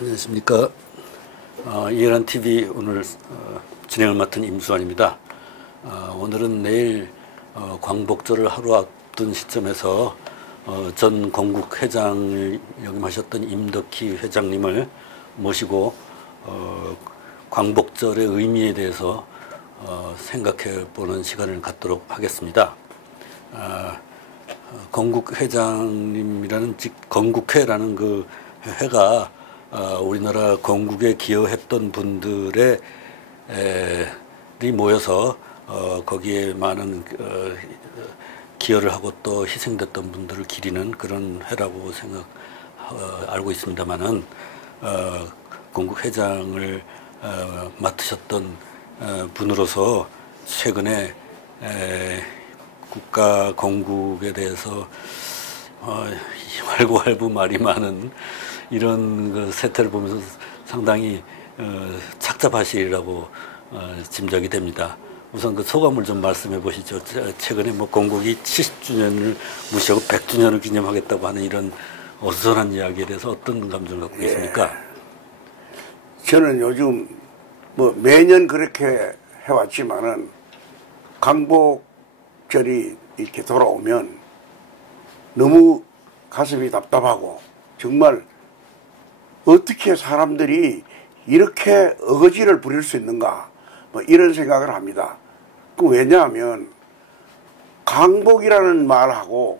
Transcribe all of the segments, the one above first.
안녕하십니까. 이해란 TV 오늘 진행을 맡은 임수환입니다. 오늘은 내일 광복절을 하루 앞둔 시점에서 전 건국 회장을 역임하셨던 임덕희 회장님을 모시고 광복절의 의미에 대해서 생각해 보는 시간을 갖도록 하겠습니다. 건국 회장님이라는 즉 건국회라는 그 회가 우리나라 건국에 기여했던 분들의 모여서 거기에 많은 기여를 하고 또 희생됐던 분들을 기리는 그런 회라고 알고 있습니다만은 건국 회장을 맡으셨던 분으로서 최근에 국가 건국에 대해서 왈가왈부 말이 많은 이런 그 세태를 보면서 상당히 착잡하시리라고 짐작이 됩니다. 우선 그 소감을 좀 말씀해 보시죠. 최근에 뭐 건국이 70주년을 무시하고 100주년을 기념하겠다고 하는 이런 어수선한 이야기에 대해서 어떤 감정을 갖고 계십니까? 저는 요즘 뭐 매년 그렇게 해왔지만은 광복절이 이렇게 돌아오면 너무 가슴이 답답하고 정말 어떻게 사람들이 이렇게 어거지를 부릴 수 있는가 뭐 이런 생각을 합니다. 왜냐하면 광복이라는 말하고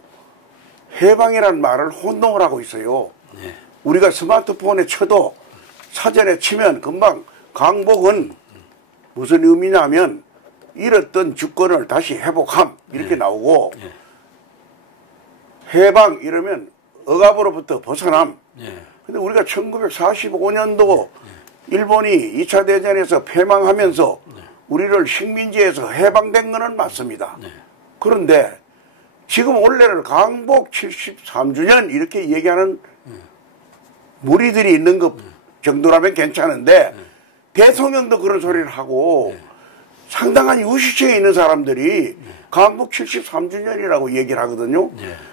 해방이라는 말을 혼동을 하고 있어요. 네. 우리가 스마트폰에 쳐도 사전에 치면 금방 광복은 무슨 의미냐면 잃었던 주권을 다시 회복함 이렇게 나오고 해방 이러면 억압으로부터 벗어남. 근데 우리가 1945년도 일본이 2차 대전에서 패망하면서 우리를 식민지에서 해방된 것은 맞습니다. 그런데 지금 올해를 광복 73주년 이렇게 얘기하는 무리들이 있는 것 정도라면 괜찮은데 대통령도 그런 소리를 하고 상당한 유시층에 있는 사람들이 광복 73주년이라고 얘기를 하거든요.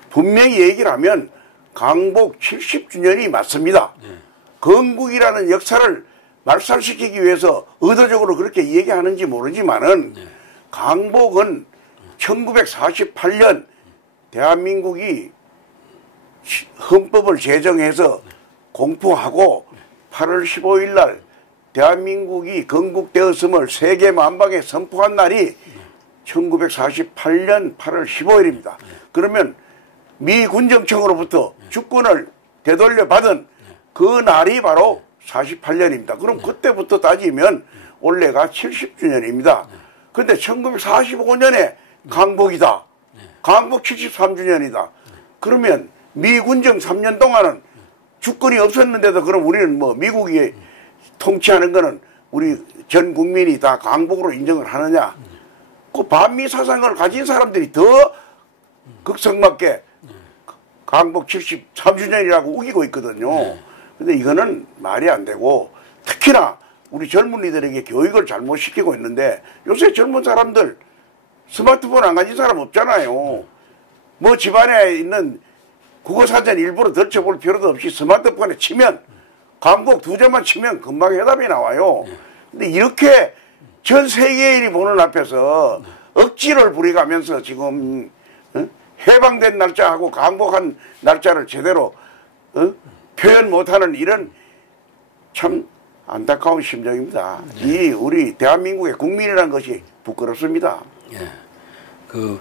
분명히 얘기를 하면 광복 70주년이 맞습니다. 건국이라는 역사를 말살시키기 위해서 의도적으로 그렇게 얘기하는지 모르지만은 광복은 1948년 대한민국이 헌법을 제정해서 공포하고 8월 15일 날 대한민국이 건국되었음을 세계 만방에 선포한 날이 1948년 8월 15일입니다. 그러면 미 군정청으로부터 주권을 되돌려 받은 그 날이 바로 48년입니다. 그럼 그때부터 따지면 올해가 70주년입니다. 그런데 1945년에 광복이다. 광복 73주년이다. 그러면 미 군정 3년 동안은 주권이 없었는데도 그럼 우리는 뭐 미국이 통치하는 거는 우리 전 국민이 다 광복으로 인정을 하느냐. 그 반미 사상을 가진 사람들이 더 극성맞게 광복 73주년이라고 우기고 있거든요. 근데 이거는 말이 안 되고 특히나 우리 젊은이들에게 교육을 잘못 시키고 있는데 요새 젊은 사람들 스마트폰 안 가진 사람 없잖아요. 뭐 집안에 있는 국어사전 일부러 덜쳐볼 필요도 없이 스마트폰에 치면 광복 두 점만 치면 금방 해답이 나와요. 근데 이렇게 전 세계인이 보는 앞에서 억지를 부려가면서 지금 해방된 날짜하고 광복한 날짜를 제대로 표현 못하는 이런 참 안타까운 심정입니다. 이 우리 대한민국의 국민이라는 것이 부끄럽습니다. 예. 그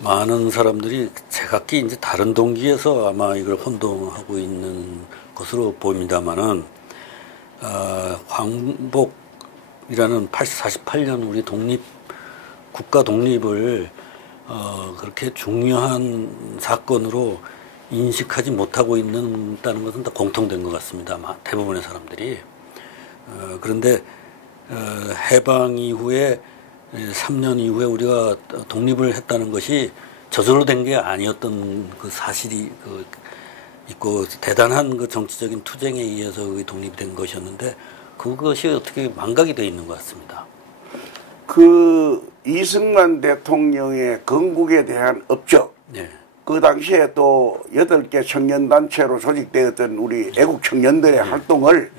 많은 사람들이 제각기 이제 다른 동기에서 아마 이걸 혼동하고 있는 것으로 보입니다만은 광복이라는 48년 우리 국가 독립을 그렇게 중요한 사건으로 인식하지 못하고 있다는 것은 다 공통된 것 같습니다. 아마 대부분의 사람들이. 그런데 해방 이후에 3년 이후에 우리가 독립을 했다는 것이 저절로 된 게 아니었던 그 사실이 있고 대단한 그 정치적인 투쟁에 의해서 독립이 된 것이었는데 그것이 어떻게 망각이 되어 있는 것 같습니다. 그 이승만 대통령의 건국에 대한 업적, 그 당시에 또 8개 청년단체로 조직되었던 우리 애국 청년들의 활동을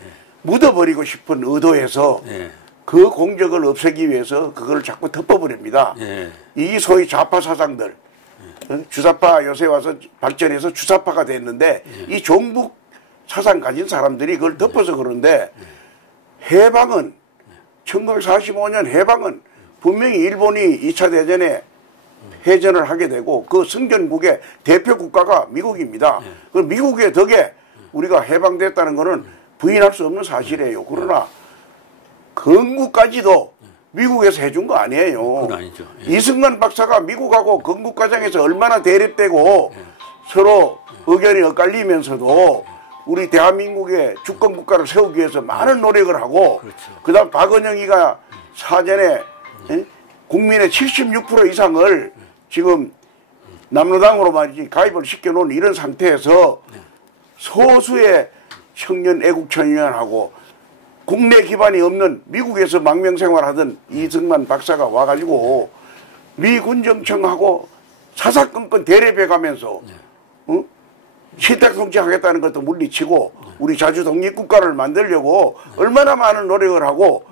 묻어버리고 싶은 의도에서 예. 그 공적을 없애기 위해서 그걸 자꾸 덮어버립니다. 예. 이 소위 좌파 사상들, 주사파 요새 와서 발전해서 주사파가 됐는데 이 종북 사상 가진 사람들이 그걸 덮어서 그러는데 해방은 1945년 해방은 분명히 일본이 2차 대전에 해전을 하게 되고 그 승전국의 대표 국가가 미국입니다. 그 미국의 덕에 우리가 해방됐다는 것은 부인할 수 없는 사실이에요. 그러나 건국까지도 미국에서 해준 거 아니에요. 그건 아니죠. 예. 이승만 박사가 미국하고 건국 과정에서 얼마나 대립되고 서로 의견이 엇갈리면서도 우리 대한민국의 주권 국가를 세우기 위해서 많은 노력을 하고 그렇죠. 그다음 박은영이가 사전에 국민의 76% 이상을 지금 남로당으로 말이지 가입을 시켜놓은 이런 상태에서 소수의 청년 애국청년하고 국내 기반이 없는 미국에서 망명생활하던 이승만 박사가 와가지고 미 군정청하고 사사건건 대립해가면서 시대통치하겠다는 것도 물리치고 우리 자주 독립국가를 만들려고 얼마나 많은 노력을 하고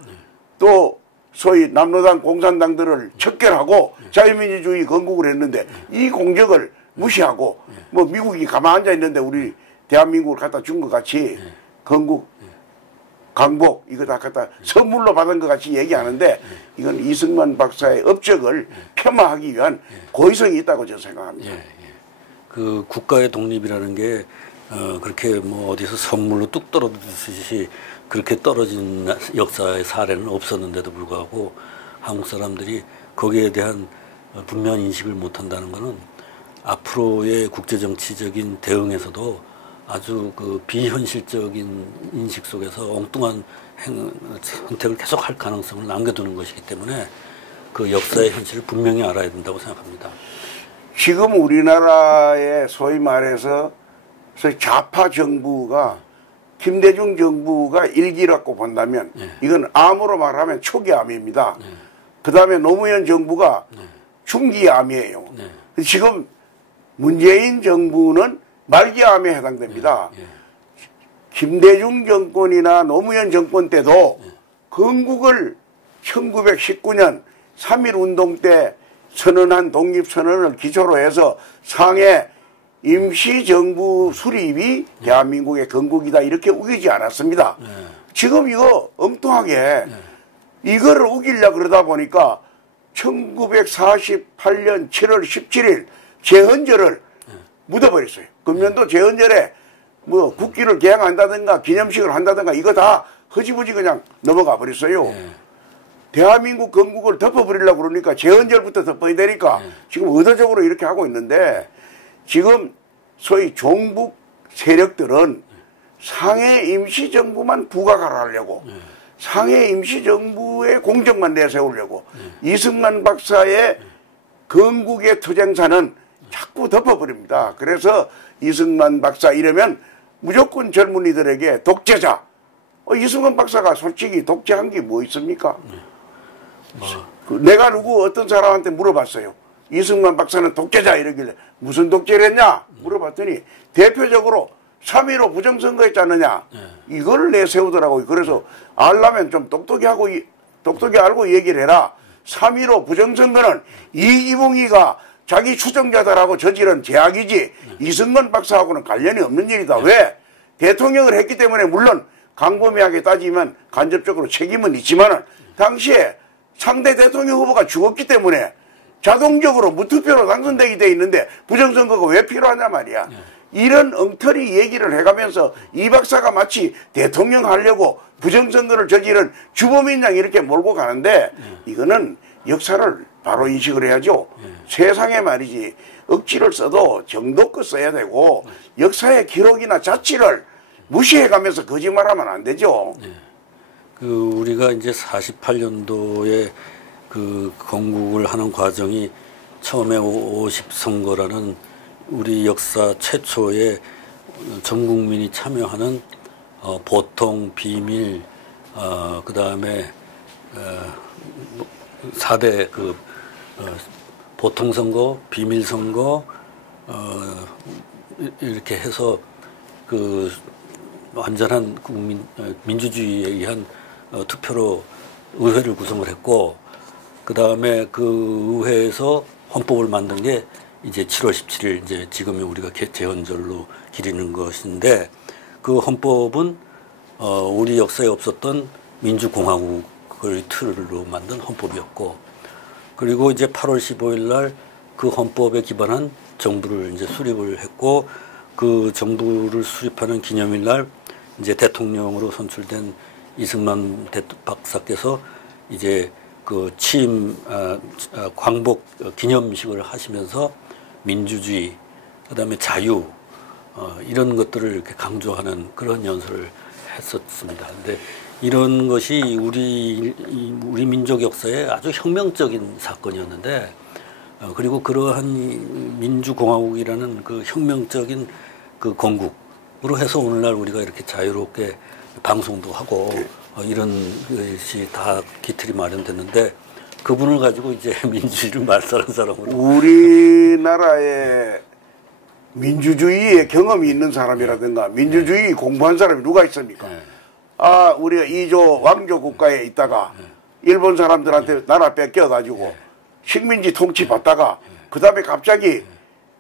또 소위 남로당 공산당들을 척결하고 자유민주주의 건국을 했는데 이 공적을 무시하고 뭐 미국이 가만 앉아 있는데 우리 대한민국을 갖다 준 것 같이 건국 강복 이거 다 갖다 선물로 받은 것 같이 얘기하는데 이건 이승만 박사의 업적을 폄하하기 위한 고의성이 있다고 저는 생각합니다. 예, 예. 그 국가의 독립이라는 게 그렇게 뭐 어디서 선물로 뚝 떨어지듯이 그렇게 떨어진 역사의 사례는 없었는데도 불구하고 한국 사람들이 거기에 대한 분명한 인식을 못한다는 것은 앞으로의 국제정치적인 대응에서도 아주 그 비현실적인 인식 속에서 엉뚱한 선택을 계속 할 가능성을 남겨두는 것이기 때문에 그 역사의 현실을 분명히 알아야 된다고 생각합니다. 지금 우리나라의 소위 말해서 좌파 정부가 김대중 정부가 일기라고 본다면 이건 암으로 말하면 초기암입니다. 그 다음에 노무현 정부가 중기암이에요. 지금 문재인 정부는 말기암에 해당됩니다. 김대중 정권이나 노무현 정권 때도 건국을 1919년 3.1운동 때 선언한 독립선언을 기초로 해서 상해 임시정부 수립이 대한민국의 건국이다 이렇게 우기지 않았습니다. 지금 이거 엉뚱하게 이거를 우기려고 그러다 보니까 1948년 7월 17일 제헌절을 묻어버렸어요. 금년도 제헌절에 뭐 국기를 개항한다든가 기념식을 한다든가 이거 다 허지부지 그냥 넘어가 버렸어요. 대한민국 건국을 덮어버리려고 그러니까 제헌절부터 덮어야 되니까 지금 의도적으로 이렇게 하고 있는데 지금 소위 종북 세력들은 상해 임시정부만 부각하려고 상해 임시정부의 공적만 내세우려고 이승만 박사의 건국의 투쟁사는 자꾸 덮어버립니다. 그래서 이승만 박사 이러면 무조건 젊은이들에게 독재자. 이승만 박사가 솔직히 독재한 게 뭐 있습니까? 내가 누구 어떤 사람한테 물어봤어요. 이승만 박사는 독재자 이러길래 무슨 독재를 했냐 물어봤더니 대표적으로 3.15 부정선거 했지 않느냐 이걸 내세우더라고요. 그래서 알려면 좀 똑똑히 알고 얘기를 해라. 3.15 부정선거는 이기붕이가 자기 추종자들하고 저지른 제약이지 이승만 박사하고는 관련이 없는 일이다. 왜? 대통령을 했기 때문에 물론 광범위하게 따지면 간접적으로 책임은 있지만 당시에 상대 대통령 후보가 죽었기 때문에 자동적으로 무투표로 당선되게 돼 있는데 부정선거가 왜 필요하냐 말이야. 이런 엉터리 얘기를 해가면서 이 박사가 마치 대통령 하려고 부정선거를 저지른 주범인 양 이렇게 몰고 가는데 이거는 역사를 바로 인식을 해야죠. 세상에 말이지 억지를 써도 정도껏 써야 되고 역사의 기록이나 자치를 무시해가면서 거짓말하면 안 되죠. 그 우리가 이제 48년도에 그 건국을 하는 과정이 처음에 50선거라는 우리 역사 최초의 전 국민이 참여하는 보통, 비밀, 그 다음에 4대 그 보통선거, 비밀선거 이렇게 해서 그 완전한 민주주의에 의한 투표로 의회를 구성을 했고, 그 다음에 그 의회에서 헌법을 만든 게 이제 7월 17일 이제 지금의 우리가 제헌절로 기리는 것인데, 그 헌법은 우리 역사에 없었던 민주공화국을 틀로 만든 헌법이었고, 그리고 이제 8월 15일 날 그 헌법에 기반한 정부를 이제 수립을 했고, 그 정부를 수립하는 기념일 날 이제 대통령으로 선출된 이승만 박사께서 이제 그 취임 광복 기념식을 하시면서 민주주의, 그다음에 자유 이런 것들을 이렇게 강조하는 그런 연설을 했었습니다. 근데 이런 것이 우리 민족 역사에 아주 혁명적인 사건이었는데, 그리고 그러한 민주공화국이라는 그 혁명적인 그 건국으로 해서 오늘날 우리가 이렇게 자유롭게 방송도 하고 이런 것이 다 기틀이 마련됐는데, 그분을 가지고 이제 민주주의를 말살한 사람으로. 우리나라에 민주주의의 경험이 있는 사람이라든가 민주주의 공부한 사람이 누가 있습니까? 아, 우리가 2조 왕조 국가에 있다가 일본 사람들한테 나라 뺏겨가지고 식민지 통치 받다가 그 다음에 갑자기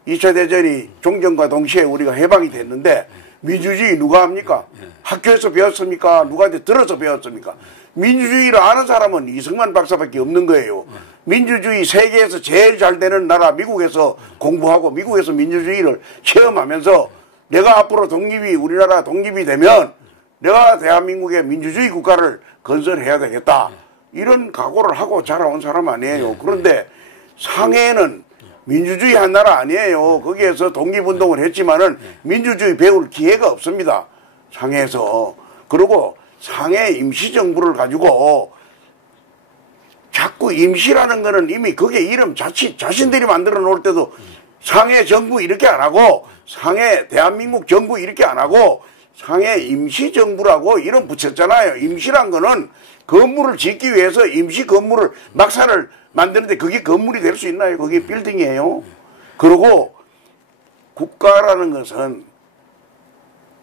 2차 대전이 종전과 동시에 우리가 해방이 됐는데 민주주의 누가 합니까? 학교에서 배웠습니까? 누구한테 들어서 배웠습니까? 민주주의를 아는 사람은 이승만 박사밖에 없는 거예요. 민주주의 세계에서 제일 잘 되는 나라 미국에서 공부하고 미국에서 민주주의를 체험하면서 내가 앞으로 우리나라 독립이 되면 내가 대한민국의 민주주의 국가를 건설해야 되겠다. 이런 각오를 하고 자라온 사람 아니에요. 그런데 상해는 민주주의 한 나라 아니에요. 거기에서 독립운동을 했지만은 민주주의 배울 기회가 없습니다. 상해에서. 그리고 상해 임시정부를 가지고 자꾸 임시라는 거는 이미 그게 이름 자신들이 만들어 놓을 때도 상해 정부 이렇게 안 하고 상해 대한민국 정부 이렇게 안 하고 상해 임시정부라고 이름 붙였잖아요. 임시란 거는 건물을 짓기 위해서 임시 건물을 막사를 만드는데 그게 건물이 될 수 있나요? 그게 빌딩이에요. 그리고 국가라는 것은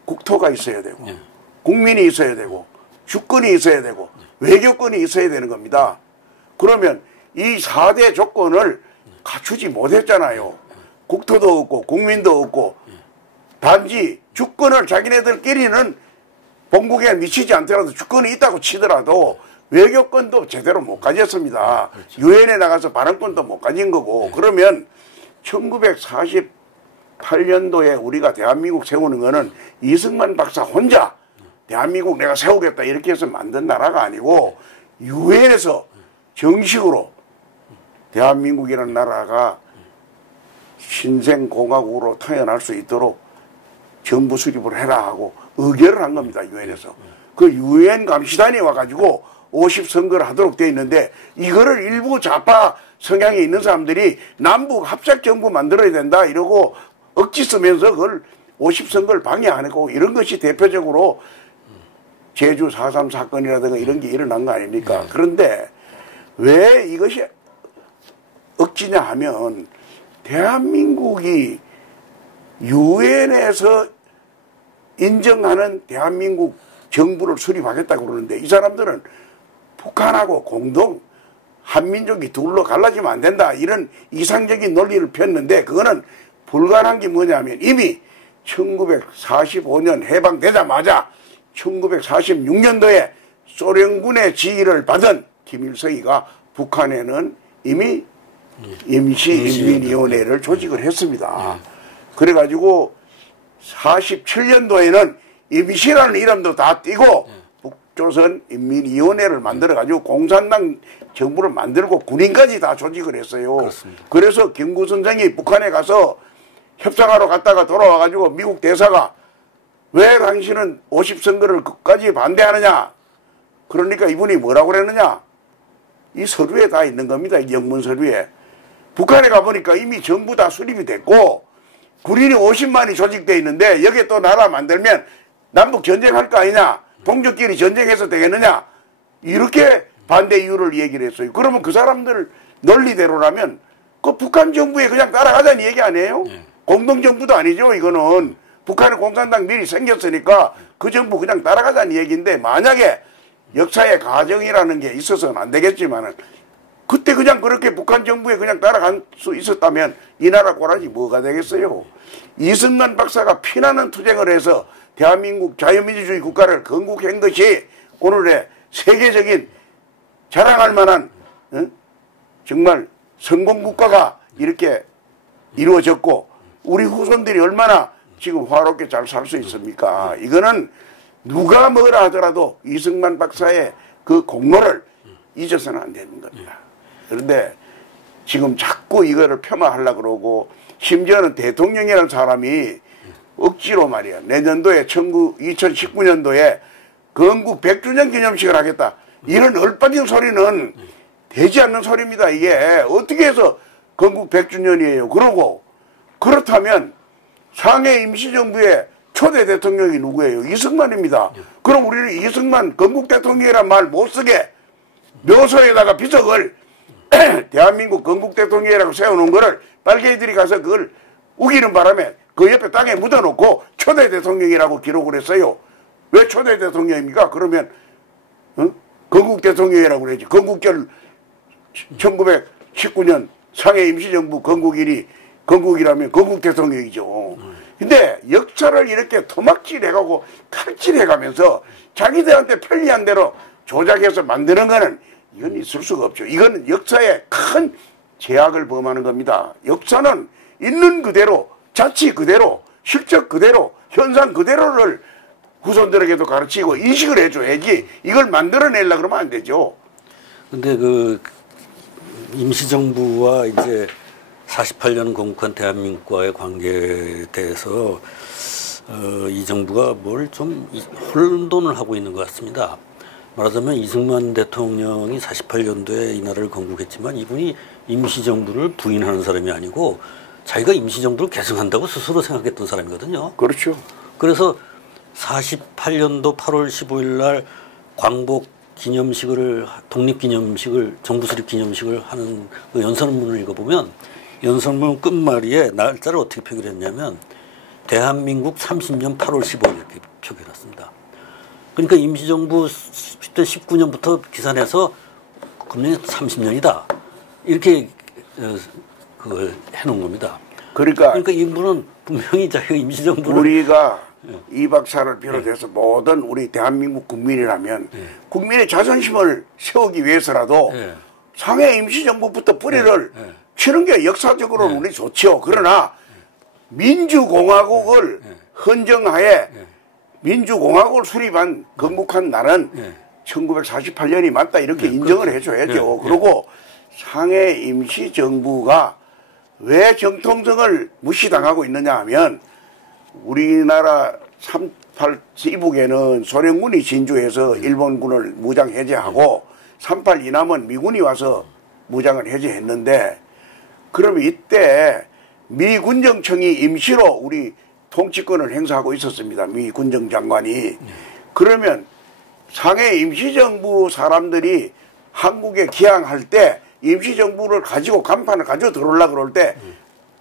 국토가 있어야 되고 국민이 있어야 되고 주권이 있어야 되고 외교권이 있어야 되는 겁니다. 그러면 이 4대 조건을 갖추지 못했잖아요. 국토도 없고 국민도 없고 단지 주권을 자기네들끼리는 본국에 미치지 않더라도 주권이 있다고 치더라도 외교권도 제대로 못 가졌습니다. 유엔에 나가서 발언권도 못 가진 거고. 그러면 1948년도에 우리가 대한민국 세우는 거는 이승만 박사 혼자 대한민국 내가 세우겠다 이렇게 해서 만든 나라가 아니고 유엔에서 정식으로 대한민국이라는 나라가 신생공화국으로 태어날 수 있도록 정부 수립을 해라 하고 의결을 한 겁니다. 유엔에서. 그 유엔 감시단이 와가지고 50선거를 하도록 되어 있는데 이거를 일부 좌파 성향이 있는 사람들이 남북 합작정부 만들어야 된다 이러고 억지 쓰면서 그걸 50선거를 방해하고 이런 것이 대표적으로 제주 4.3 사건이라든가 이런 게 일어난 거 아닙니까? 그런데 왜 이것이 억지냐 하면 대한민국이 유엔에서 인정하는 대한민국 정부를 수립하겠다고 그러는데 이 사람들은 북한하고 공동 한민족이 둘로 갈라지면 안 된다 이런 이상적인 논리를 폈는데 그거는 불가능한 게 뭐냐면 이미 1945년 해방되자마자 1946년도에 소련군의 지휘를 받은 김일성이가 북한에는 이미 임시인민위원회를 조직을 했습니다. 그래가지고 47년도에는 임시라는 이름도 다 띄고 북조선 인민위원회를 만들어가지고 공산당 정부를 만들고 군인까지 다 조직을 했어요. 그렇습니다. 그래서 김구 선생이 북한에 가서 협상하러 갔다가 돌아와가지고 미국 대사가 왜 당신은 50선거를 끝까지 반대하느냐? 그러니까 이분이 뭐라고 그랬느냐? 이 서류에 다 있는 겁니다. 이 영문 서류에. 북한에 가보니까 이미 정부 다 수립이 됐고 군인이 50만이 조직되어 있는데 여기에 또 나라 만들면 남북 전쟁할 거 아니냐? 동족끼리 전쟁해서 되겠느냐? 이렇게 반대 이유를 얘기를 했어요. 그러면 그 사람들 논리대로라면 그 북한 정부에 그냥 따라가자는 얘기 아니에요? 공동정부도 아니죠. 이거는 북한은 공산당 미리 생겼으니까 그 정부 그냥 따라가자는 얘기인데, 만약에 역사의 가정이라는 게 있어서는 안 되겠지만은 그때 그냥 그렇게 북한 정부에 그냥 따라갈 수 있었다면 이 나라 꼬라지 뭐가 되겠어요. 이승만 박사가 피나는 투쟁을 해서 대한민국 자유민주주의 국가를 건국한 것이 오늘의 세계적인 자랑할 만한 정말 성공국가가 이렇게 이루어졌고, 우리 후손들이 얼마나 지금 화롭게 잘 살 수 있습니까? 이거는 누가 뭐라 하더라도 이승만 박사의 그 공로를 잊어서는 안 되는 겁니다. 그런데 지금 자꾸 이거를 폄하하려고 그러고, 심지어는 대통령이라는 사람이 억지로 말이야, 내년도에 2019년도에 건국 100주년 기념식을 하겠다, 이런 얼빠진 소리는 되지 않는 소리입니다. 이게 어떻게 해서 건국 100주년이에요. 그러고 그렇다면 상해 임시정부의 초대 대통령이 누구예요? 이승만입니다. 그럼 우리는 이승만 건국 대통령이란 말 못 쓰게 묘소에다가 비석을 대한민국 건국 대통령이라고 세워놓은 거를 빨갱이들이 가서 그걸 우기는 바람에 그 옆에 땅에 묻어놓고 초대 대통령이라고 기록을 했어요. 왜 초대 대통령입니까? 그러면 건국 대통령이라고 그러지. 건국절 1919년 상해 임시정부 건국일이 건국이라면 건국 대통령이죠. 근데 역사를 이렇게 토막질해가고 칼질해가면서 자기들한테 편리한 대로 조작해서 만드는 거는 이건 있을 수가 없죠. 이건 역사에 큰 제약을 범하는 겁니다. 역사는 있는 그대로, 자치 그대로, 실적 그대로, 현상 그대로를 후손들에게도 가르치고 인식을 해줘야지 이걸 만들어내려고 그러면 안 되죠. 근데 그 임시정부와 이제 48년 건국한 대한민국과의 관계에 대해서 이 정부가 뭘 좀 혼돈을 하고 있는 것 같습니다. 말하자면 이승만 대통령이 48년도에 이 나라를 건국했지만 이분이 임시정부를 부인하는 사람이 아니고 자기가 임시정부를 계승한다고 스스로 생각했던 사람이거든요. 그렇죠. 그래서 48년도 8월 15일 날 광복 기념식을, 독립기념식을, 정부 수립 기념식을 하는 그 연설문을 읽어보면 연설문 끝말이에 날짜를 어떻게 표기했냐면 대한민국 30년 8월 15일 이렇게 표기해놨습니다. 그러니까 임시정부 때 19년부터 기산해서 금년에 30년이다. 이렇게 그걸 해놓은 겁니다. 그러니까 이분은 분명히 자기가 임시정부를 우리가 이 박사를 비롯해서 모든 우리 대한민국 국민이라면 국민의 자존심을 세우기 위해서라도 상해 임시정부부터 뿌리를 치는 게 역사적으로는 우리 좋죠. 그러나 민주공화국을 헌정하에 민주공화국을 수립한 건국한 날은 1948년이 맞다 이렇게 인정을 해줘야죠. 그리고 상해 임시정부가 왜 정통성을 무시당하고 있느냐 하면 우리나라 38 이북에는 소련군이 진주해서 일본군을 무장 해제하고 38 이남은 미군이 와서 무장을 해제했는데, 그럼 이때 미 군정청이 임시로 우리 통치권을 행사하고 있었습니다. 미 군정장관이. 그러면 상해 임시정부 사람들이 한국에 기항할 때 임시정부를 가지고 간판을 가지고 들어오려고 그럴 때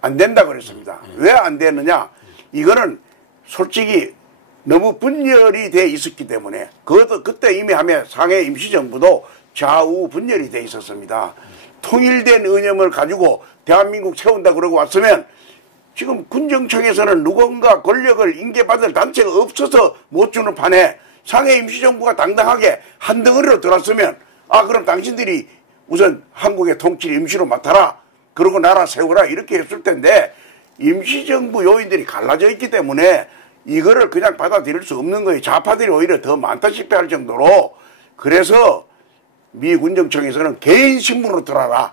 안 된다 그랬습니다. 왜 안 되느냐? 이거는 솔직히 너무 분열이 돼 있었기 때문에, 그것도 그때 이미 하면 상해 임시정부도 좌우 분열이 돼 있었습니다. 통일된 의념을 가지고 대한민국 세운다 그러고 왔으면 지금 군정청에서는 누군가 권력을 인계받을 단체가 없어서 못 주는 판에 상해 임시정부가 당당하게 한 덩어리로 들어왔으면, 아 그럼 당신들이 우선 한국의 통치를 임시로 맡아라, 그러고 나라 세우라 이렇게 했을 텐데, 임시정부 요인들이 갈라져 있기 때문에 이거를 그냥 받아들일 수 없는 거예요. 좌파들이 오히려 더 많다시피 할 정도로. 그래서 미 군정청에서는 개인 신문으로 들어라,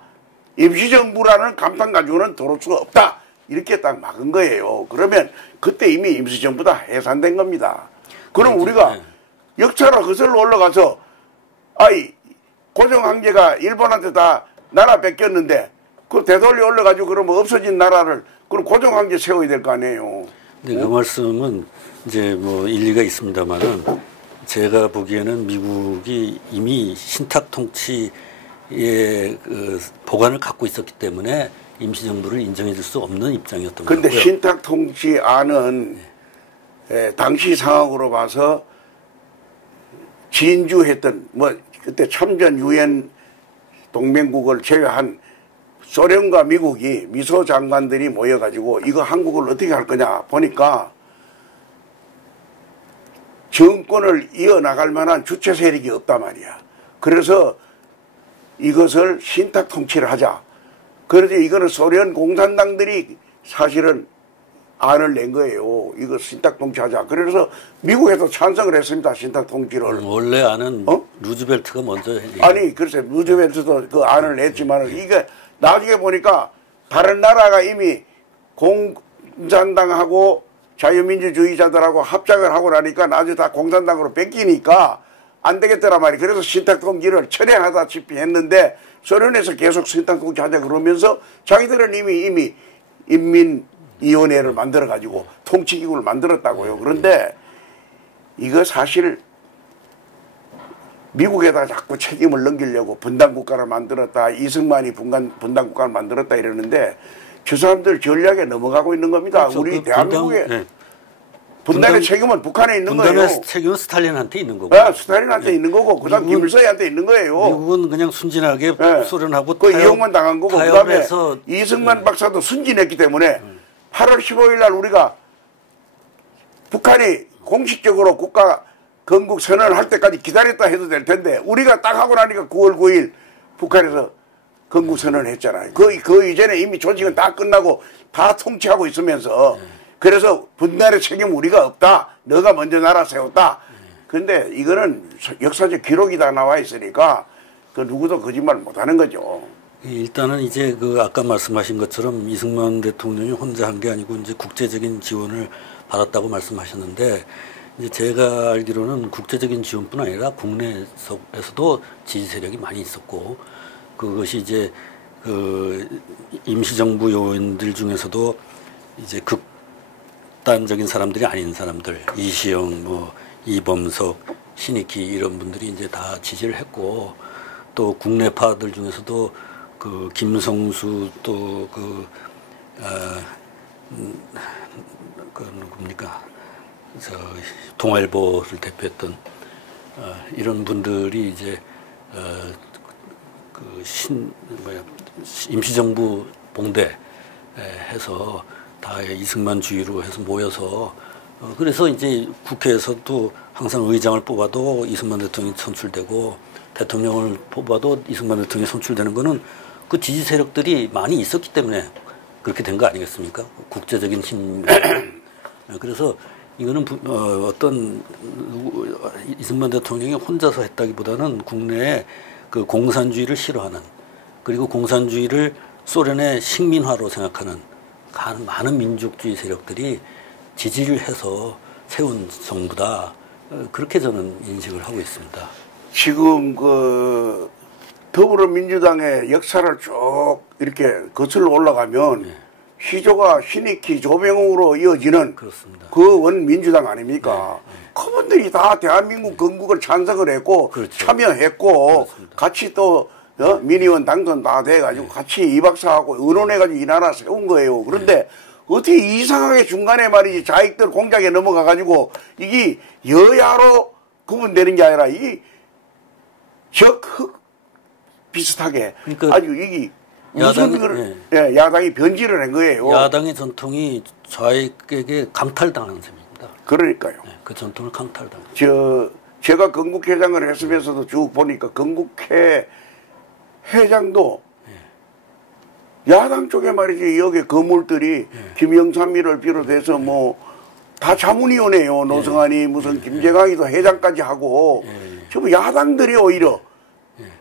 임시정부라는 간판 가지고는 들어올 수가 없다, 이렇게 딱 막은 거예요. 그러면 그때 이미 임시정부 다 해산된 겁니다. 그럼 우리가 역사로 거슬러 올라가서 아이 고종황제가 일본한테 다 나라 뺏겼는데 그 되돌려 올려가지고 그러면 없어진 나라를 그럼 고종황제 세워야 될 거 아니에요. 네, 그 말씀은 이제 뭐 일리가 있습니다만은 제가 보기에는 미국이 이미 신탁 통치의 그 보관을 갖고 있었기 때문에 임시정부를 인정해 줄 수 없는 입장이었던 거고요. 그런데 신탁 통치안은 당시 상황으로 봐서 진주했던 뭐 그때 참전 유엔 동맹국을 제외한 소련과 미국이 미소 장관들이 모여가지고 이거 한국을 어떻게 할 거냐 보니까 정권을 이어나갈 만한 주체 세력이 없단 말이야. 그래서 이것을 신탁 통치를 하자. 그래서 이거는 소련 공산당들이 사실은 안을 낸 거예요. 이거 신탁 통치하자. 그래서 미국에도 찬성을 했습니다. 신탁 통치를. 원래 안은 루즈벨트가 먼저 아니 글쎄 루즈벨트도 그 안을 냈지만 이게 나중에 보니까 다른 나라가 이미 공산당하고 자유민주주의자들하고 합작을 하고 나니까 나중에 다 공산당으로 뺏기니까 안 되겠더란 말이에요. 그래서 신탁통치를 철회하다시피 했는데 소련에서 계속 신탁통치 하자 그러면서 자기들은 이미 인민위원회를 만들어가지고 통치기구를 만들었다고요. 그런데 이거 사실 미국에다 자꾸 책임을 넘기려고 분단국가를 만들었다. 이승만이 분단국가를 만들었다 이러는데 저 사람들 전략에 넘어가고 있는 겁니다. 그렇죠. 우리 그 대한민국의 분단의 책임은 북한에 있는 거예요. 분단의 책임은 스탈린한테 있는 거고. 스탈린한테 있는 거고 그다음 김일성한테 있는 거예요. 미국은 그냥 순진하게 소련하고 그 이용만 당한 거고 그다음에 이승만 박사도 순진했기 때문에 8월 15일 날 우리가 북한이 공식적으로 국가 건국 선언을 할 때까지 기다렸다 해도 될 텐데 우리가 딱 하고 나니까 9월 9일 북한에서 건국 선언을 했잖아요. 그 이전에 이미 조직은 다 끝나고 다 통치하고 있으면서 그래서 분단의 책임 우리가 없다. 너가 먼저 나라 세웠다. 근데 이거는 역사적 기록이 다 나와 있으니까 그 누구도 거짓말 못하는 거죠. 일단은 이제 그 아까 말씀하신 것처럼 이승만 대통령이 혼자 한 게 아니고 이제 국제적인 지원을 받았다고 말씀하셨는데 이제 제가 알기로는 국제적인 지원뿐 아니라 국내에서도 지지 세력이 많이 있었고 그것이 이제 그 임시정부 요원들 중에서도 이제 극단적인 사람들이 아닌 사람들 이시영 뭐 이범석 신익희 이런 분들이 이제 다 지지를 했고 또 국내파들 중에서도 그 김성수 또 그 누굽니까 저 동아일보를 대표했던 이런 분들이 이제 임시정부 봉대 해서 다 이승만주의로 해서 모여서 그래서 이제 국회에서도 항상 의장을 뽑아도 이승만 대통령이 선출되고 대통령을 뽑아도 이승만 대통령이 선출되는 거는 그 지지 세력들이 많이 있었기 때문에 그렇게 된 거 아니겠습니까? 국제적인 힘. 그래서 이거는 어떤 이승만 대통령이 혼자서 했다기보다는 국내에 그 공산주의를 싫어하는 그리고 공산주의를 소련의 식민화로 생각하는 많은 민족주의 세력들이 지지를 해서 세운 정부다. 그렇게 저는 인식을 하고 있습니다. 지금 그 더불어민주당의 역사를 쭉 이렇게 거슬러 올라가면 시조가 신익희 조병옥으로 이어지는 그렇습니다. 그 원민주당 아닙니까? 그분들이 다 대한민국 건국을 찬성을 했고 그렇죠. 참여했고 그렇습니다. 같이 또 민의원 당선 다 돼가지고 같이 이박사하고 의논해가지고 이 나라 세운 거예요. 그런데 어떻게 이상하게 중간에 말이지 자익들 공작에 넘어가가지고 이게 여야로 구분되는 게 아니라 이 적흑 비슷하게 그러니까 아주 이게 야당이 변질을 한 거예요. 야당의 전통이 좌익에게 강탈당하는 셈입니다. 그러니까요. 그 전통을 강탈당. 제가 건국회장을 했으면서도 쭉 보니까 건국회 회장도 야당 쪽에 말이지 여기 거물들이 김영삼이를 비롯해서 뭐 다 자문위원회요. 노승환이 무슨 김재강이도 회장까지 하고 전부 야당들이 오히려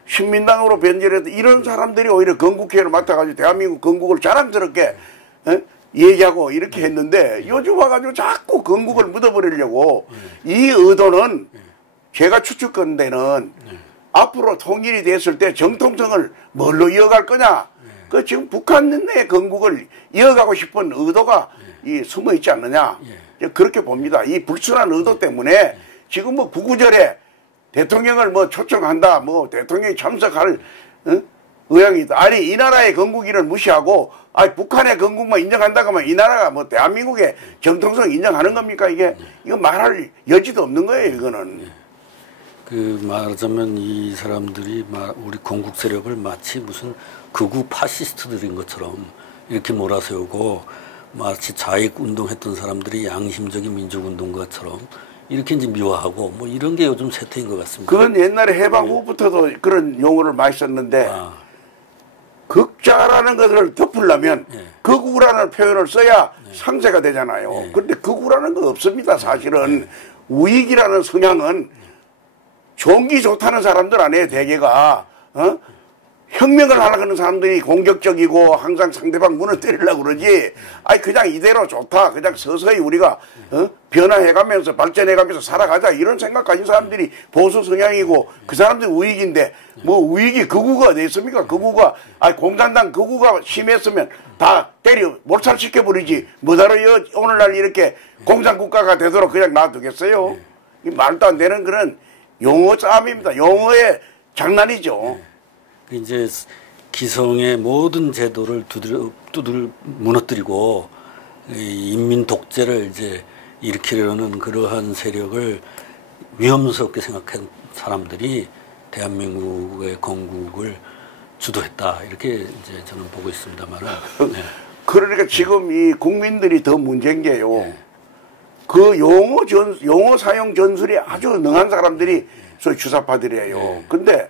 신민당으로 변질해서 이런 사람들이 오히려 건국회를 맡아가지고 대한민국 건국을 자랑스럽게 얘기하고 이렇게 했는데 요즘 와가지고 자꾸 건국을 묻어버리려고 이 의도는 제가 추측컨대는 앞으로 통일이 됐을 때 정통성을 뭘로 이어갈 거냐 그 지금 북한 내 건국을 이어가고 싶은 의도가 숨어 있지 않느냐 그렇게 봅니다. 이 불순한 의도 때문에 지금 뭐 구구절에 대통령을 뭐 초청한다, 뭐 대통령이 참석할 의향이 있다. 아니 이 나라의 건국일을 무시하고 아니 북한의 건국만 인정한다고 하면 이 나라가 뭐 대한민국의 정통성 인정하는 겁니까 이게? 이거 말할 여지도 없는 거예요 이거는. 그 말하자면 이 사람들이 우리 건국 세력을 마치 무슨 극우 파시스트들인 것처럼 이렇게 몰아세우고 마치 자익 운동했던 사람들이 양심적인 민족 운동가처럼 이렇게 이제 미화하고 뭐 이런 게 요즘 세태인 것 같습니다. 그건 옛날에 해방 후부터도 그런 용어를 많이 썼는데 극자라는 것을 덮으려면 극우라는 표현을 써야 상세가 되잖아요. 그런데 극우라는 거 없습니다. 사실은 우익이라는 성향은 종기 좋다는 사람들 아니에요. 대개가 혁명을 하려고 하는 사람들이 공격적이고 항상 상대방 무너뜨리려고 그러지. 아니 그냥 이대로 좋다. 그냥 서서히 우리가 변화해가면서 발전해가면서 살아가자 이런 생각 가진 사람들이 보수 성향이고 그 사람들이 우익인데 뭐 우익이 극우가 어디 있습니까? 극우가 아니 공산당 극우가 심했으면 다 때려 몰살시켜버리지. 뭐하러 오늘날 이렇게 공산국가가 되도록 그냥 놔두겠어요? 이 말도 안 되는 그런 용어 싸움입니다. 용어의 장난이죠. 이제 기성의 모든 제도를 무너뜨리고 인민 독재를 이제 일으키려는 그러한 세력을 위험스럽게 생각한 사람들이 대한민국의 건국을 주도했다 이렇게 이제 저는 보고 있습니다만은. 네. 그러니까 지금 이 국민들이 더 문제인 게요. 그 용어 사용 전술이 아주 능한 사람들이 소위 주사파들이에요. 근데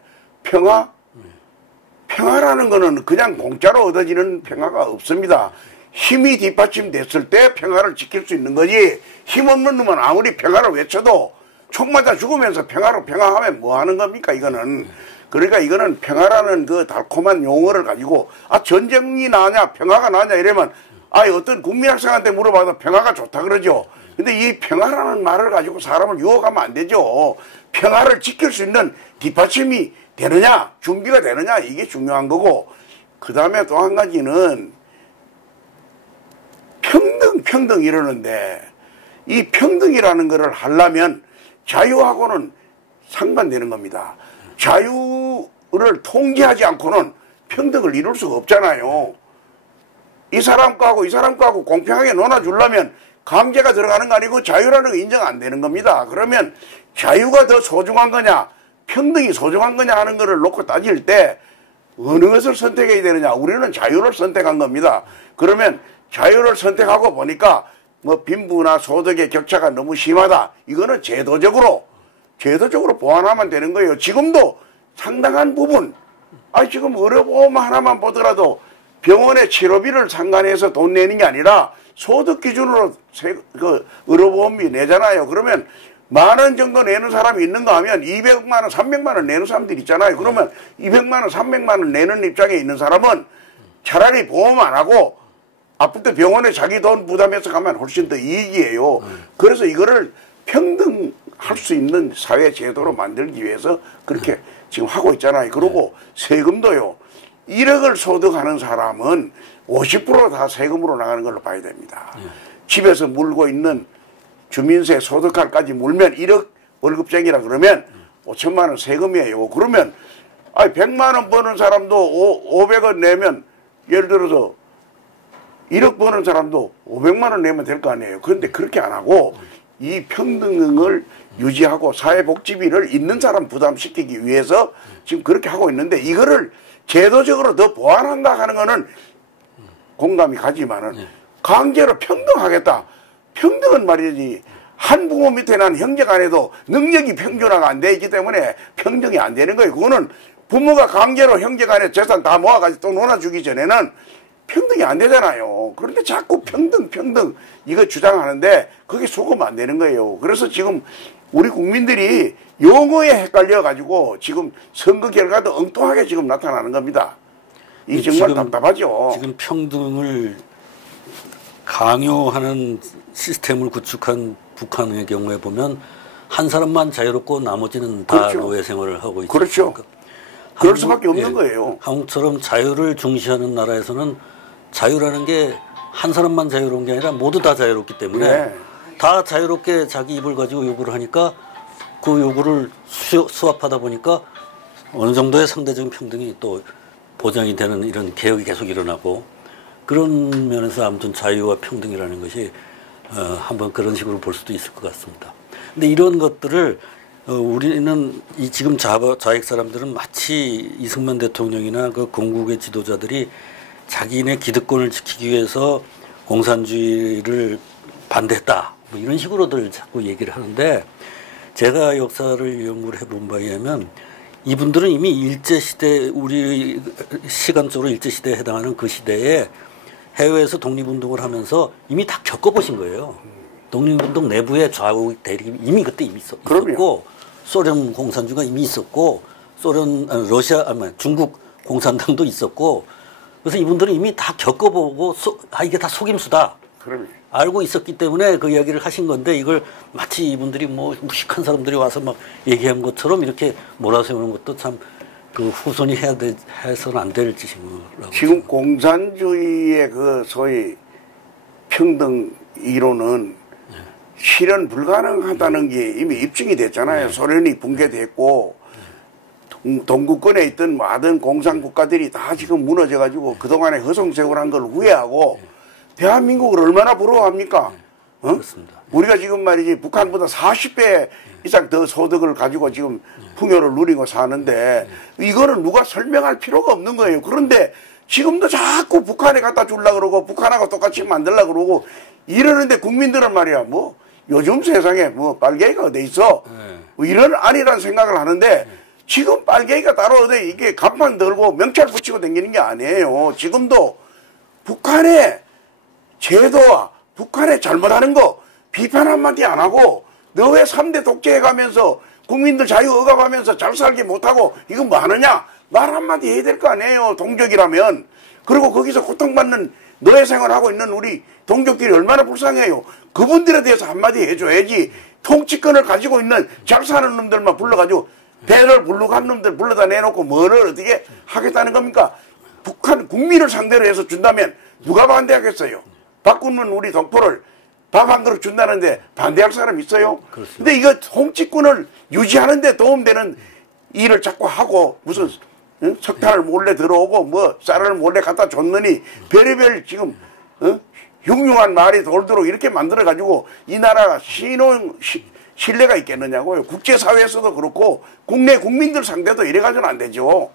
평화라는 거는 그냥 공짜로 얻어지는 평화가 없습니다. 힘이 뒷받침됐을 때 평화를 지킬 수 있는 거지. 힘없는 놈은 아무리 평화를 외쳐도 총 맞아 죽으면서 평화하면 뭐 하는 겁니까 이거는. 그러니까 이거는 평화라는 그 달콤한 용어를 가지고 전쟁이 나냐 평화가 나냐 이러면 어떤 국민학생한테 물어봐도 평화가 좋다 그러죠. 근데 이 평화라는 말을 가지고 사람을 유혹하면 안 되죠. 평화를 지킬 수 있는 뒷받침이 되느냐 준비가 되느냐 이게 중요한 거고, 그 다음에 또 한 가지는 평등 이러는데 이 평등이라는 거를 하려면 자유하고는 상반되는 겁니다. 자유를 통제하지 않고는 평등을 이룰 수가 없잖아요. 이 사람 거하고 이 사람 거하고 공평하게 놀아주려면 강제가 들어가는 거 아니고 자유라는 거 인정 안 되는 겁니다. 그러면 자유가 더 소중한 거냐 평등이 소중한 거냐 하는 거를 놓고 따질 때 어느 것을 선택해야 되느냐. 우리는 자유를 선택한 겁니다. 그러면 자유를 선택하고 보니까 뭐 빈부나 소득의 격차가 너무 심하다. 이거는 제도적으로 보완하면 되는 거예요. 지금도 상당한 부분 지금 의료보험 하나만 보더라도 병원의 치료비를 상관해서 돈 내는 게 아니라 소득 기준으로 의료보험비 내잖아요. 그러면 10,000원 정도 내는 사람이 있는가 하면 200만 원, 300만 원 내는 사람들 있잖아요. 그러면 200만 원, 300만 원 내는 입장에 있는 사람은 차라리 보험 안 하고 아플 때 병원에 자기 돈 부담해서 가면 훨씬 더 이익이에요. 그래서 이거를 평등할 수 있는 사회 제도로 만들기 위해서 그렇게 지금 하고 있잖아요. 그리고 세금도요. 1억을 소득하는 사람은 50% 다 세금으로 나가는 걸로 봐야 됩니다. 집에서 물고 있는 주민세 소득세까지 물면 1억 월급쟁이라 그러면 5천만 원 세금이에요. 그러면 100만 원 버는 사람도 500원 내면 예를 들어서 1억 버는 사람도 500만 원 내면 될 거 아니에요. 그런데 그렇게 안 하고 이 평등을 유지하고 사회복지비를 있는 사람 부담시키기 위해서 지금 그렇게 하고 있는데 이거를 제도적으로 더 보완한다 하는 거는 공감이 가지만은 강제로 평등하겠다. 평등은 말이지 한 부모 밑에 난 형제간에도 능력이 평준화가 안 돼 있기 때문에 평등이 안 되는 거예요. 그거는 부모가 강제로 형제간에 재산 다 모아가지고 또 놀아주기 전에는 평등이 안 되잖아요. 그런데 자꾸 평등 이거 주장하는데 그게 속으면 안 되는 거예요. 그래서 지금 우리 국민들이 용어에 헷갈려 가지고 지금 선거 결과도 엉뚱하게 지금 나타나는 겁니다. 이게 정말 답답하죠. 지금 평등을 강요하는 시스템을 구축한 북한의 경우에 보면 한 사람만 자유롭고 나머지는 다 노예 생활을 하고 있죠. 그렇죠. 그럴 수밖에 없는 거예요. 한국처럼 자유를 중시하는 나라에서는 자유라는 게 한 사람만 자유로운 게 아니라 모두 다 자유롭기 때문에 다 자유롭게 자기 입을 가지고 요구를 하니까 그 요구를 수합하다 보니까 어느 정도의 상대적인 평등이 또 보장이 되는 이런 개혁이 계속 일어나고 그런 면에서 아무튼 자유와 평등이라는 것이 한번 그런 식으로 볼 수도 있을 것 같습니다. 근데 이런 것들을 우리는 이 지금 좌익 사람들은 마치 이승만 대통령이나 그 건국의 지도자들이 자기네 기득권을 지키기 위해서 공산주의를 반대했다 뭐 이런 식으로들 자꾸 얘기를 하는데 제가 역사를 연구를 해본 바에 의하면 이분들은 이미 일제시대 우리 시간적으로 일제시대에 해당하는 그 시대에 해외에서 독립운동을 하면서 이미 다 겪어보신 거예요. 독립운동 내부의 좌우 대립이 이미 그때 있었고 소련 공산주의가 이미 있었고 중국 공산당도 있었고 그래서 이분들은 이미 다 겪어보고 이게 다 속임수다. 그럼요. 알고 있었기 때문에 그 이야기를 하신 건데 이걸 마치 이분들이 뭐 무식한 사람들이 와서 막 얘기한 것처럼 이렇게 몰아세우는 것도 참 그 후손이 해서는 안 될 짓인 거라고. 지금 공산주의의 그 소위 평등 이론은 실현 불가능하다는 게 이미 입증이 됐잖아요. 소련이 붕괴됐고 동구권에 있던 많은 공산국가들이 다 지금 무너져가지고 그동안에 허송세월한 걸 후회하고 대한민국을 얼마나 부러워합니까? 그렇습니다. 우리가 지금 말이지 북한보다 40배 이상 더 소득을 가지고 지금 풍요를 누리고 사는데 이거는 누가 설명할 필요가 없는 거예요. 그런데 지금도 자꾸 북한에 갖다 주려고 그러고 북한하고 똑같이 만들려고 그러고 이러는데 국민들은 말이야 뭐 요즘 세상에 뭐 빨갱이가 어디 있어? 뭐 이런 아니란 생각을 하는데 지금 빨갱이가 따로 어디 이게 간판 들고 명찰 붙이고 다니는 게 아니에요. 지금도 북한의 제도와 북한의 잘못하는 거 비판 한마디 안 하고 너 왜 3대 독재해 가면서 국민들 자유 억압하면서 잘 살게 못하고 이건 뭐 하느냐 말 한마디 해야 될 거 아니에요. 동족이라면. 그리고 거기서 고통받는 노예 생활하고 있는 우리 동족들이 얼마나 불쌍해요. 그분들에 대해서 한마디 해줘야지 통치권을 가지고 있는 잘 사는 놈들만 불러가지고 배를 불러간 놈들 불러다 내놓고 뭐를 어떻게 하겠다는 겁니까? 북한 국민을 상대로 해서 준다면 누가 반대하겠어요? 바꾸는 우리 동포를 밥 한 그릇 준다는데 반대할 사람 있어요? 그렇습니다. 근데 이거 통치권을 유지하는 데 도움되는 일을 자꾸 하고 무슨 석탄을 몰래 들어오고 뭐 쌀을 몰래 갖다 줬느니 별의별 지금 흉흉한 말이 돌도록 이렇게 만들어가지고 이 나라가 신뢰가 있겠느냐고요. 국제사회에서도 그렇고 국내 국민들 상대도 이래가지고는 안 되죠.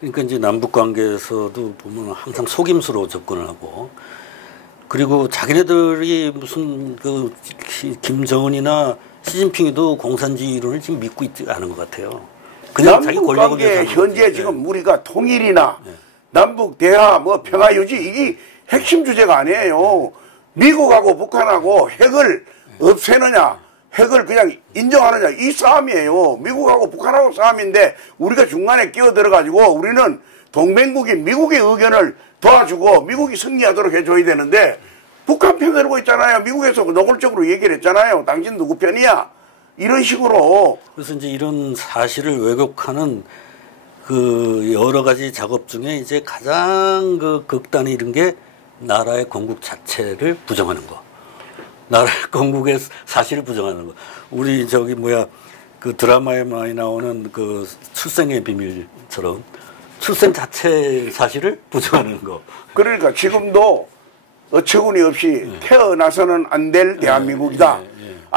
그러니까 이제 남북 관계에서도 보면 항상 속임수로 접근을 하고 그리고 자기네들이 무슨 그 김정은이나 시진핑이도 공산주의 이론을 지금 믿고 있지 않은 것 같아요. 그냥 자기 남북 권력을 관계 위해서 현재 지금 우리가 통일이나 남북 대화 뭐 평화 유지 이게 핵심 주제가 아니에요. 미국하고 북한하고 핵을 없애느냐 핵을 그냥 인정하느냐 이 싸움이에요. 미국하고 북한하고 싸움인데 우리가 중간에 끼어들어가지고 우리는 동맹국인 미국의 의견을 도와주고 미국이 승리하도록 해줘야 되는데 북한 편을 들고 있잖아요. 미국에서 노골적으로 얘기를 했잖아요. 당신 누구 편이야? 이런 식으로. 그래서 이제 이런 사실을 왜곡하는 그 여러 가지 작업 중에 이제 가장 그 극단이 이른 게 나라의 건국 자체를 부정하는 거. 나라의 건국의 사실을 부정하는 거. 우리 저기 그 드라마에 많이 나오는 그 출생의 비밀처럼 출생 자체 사실을 부정하는 거. 그러니까 지금도 어처구니 없이 태어나서는 안 될 대한민국이다.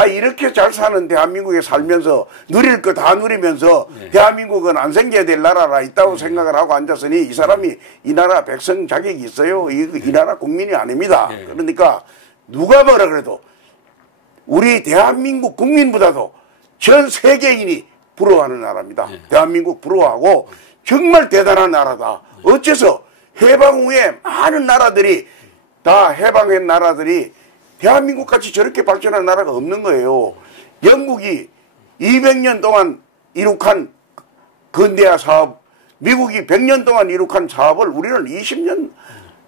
이렇게 잘 사는 대한민국에 살면서 누릴 거 다 누리면서 대한민국은 안 생겨야 될 나라라 있다고 생각을 하고 앉았으니 이 사람이 이 나라 백성 자격이 있어요. 이 나라 국민이 아닙니다. 그러니까 누가 뭐라 그래도 우리 대한민국 국민보다도 전 세계인이 부러워하는 나라입니다. 대한민국 부러워하고 정말 대단한 나라다. 어째서 해방 후에 많은 나라들이 다 해방한 나라들이 대한민국같이 저렇게 발전한 나라가 없는 거예요. 영국이 200년 동안 이룩한 근대화 사업, 미국이 100년 동안 이룩한 사업을 우리는 20년,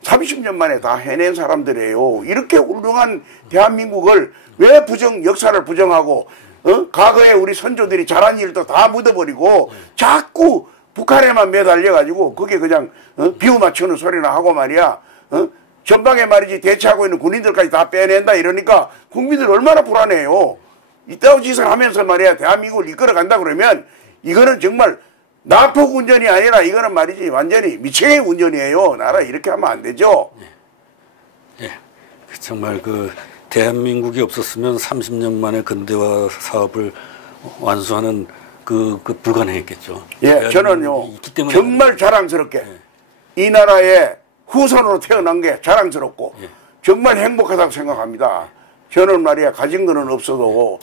30년 만에 다 해낸 사람들이에요. 이렇게 훌륭한 대한민국을 왜 역사를 부정하고 과거에 우리 선조들이 잘한 일도 다 묻어버리고 자꾸 북한에만 매달려가지고 그게 그냥 비유 맞추는 소리나 하고 말이야. 전방에 말이지 대치하고 있는 군인들까지 다 빼낸다 이러니까 국민들 얼마나 불안해요. 이따위 짓을 하면서 말이야 대한민국을 이끌어간다 그러면 이거는 정말 나폭 운전이 아니라 이거는 말이지 완전히 미친의 운전이에요. 나라 이렇게 하면 안 되죠. 예. 정말 그 대한민국이 없었으면 30년 만에 근대화 사업을 완수하는 그 불가능했겠죠. 예, 저는요 정말 자랑스럽게 이 나라의 후손으로 태어난 게 자랑스럽고 정말 행복하다고 생각합니다. 저는 말이야 가진 거는 없어도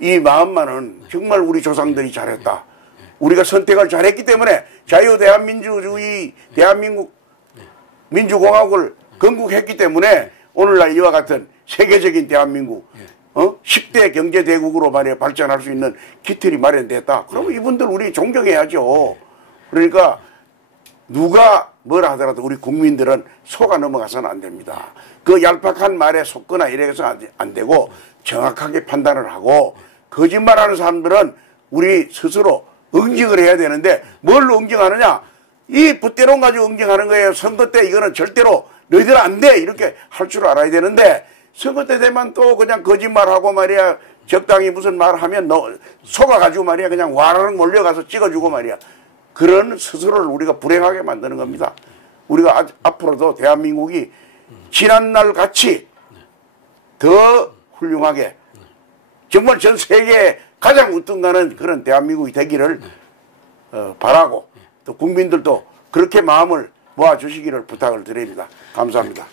이 마음만은 정말 우리 조상들이 잘했다. 우리가 선택을 잘했기 때문에 자유대한민주주의 대한민국 민주공화국을 건국했기 때문에 오늘날 이와 같은 세계적인 대한민국 10대 경제대국으로 말이야 발전할 수 있는 기틀이 마련됐다. 그러면 이분들 우리 존경해야죠. 그러니까 누가 뭐라 하더라도 우리 국민들은 속아 넘어가서는 안 됩니다. 그 얄팍한 말에 속거나 이래서 안 되고 정확하게 판단을 하고 거짓말하는 사람들은 우리 스스로 응징을 해야 되는데 뭘로 응징하느냐? 이 붓대론 가지고 응징하는 거예요. 선거 때 이거는 절대로 너희들 안 돼 이렇게 할 줄 알아야 되는데 선거 때 되면 또 그냥 거짓말하고 말이야 적당히 무슨 말하면 속아가지고 말이야 그냥 와르륵 몰려가서 찍어주고 말이야 그런 스스로를 우리가 불행하게 만드는 겁니다. 우리가 앞으로도 대한민국이 지난날 같이 더 훌륭하게 정말 전 세계에 가장 우뚝나는 그런 대한민국이 되기를 바라고 또 국민들도 그렇게 마음을 모아주시기를 부탁을 드립니다. 감사합니다.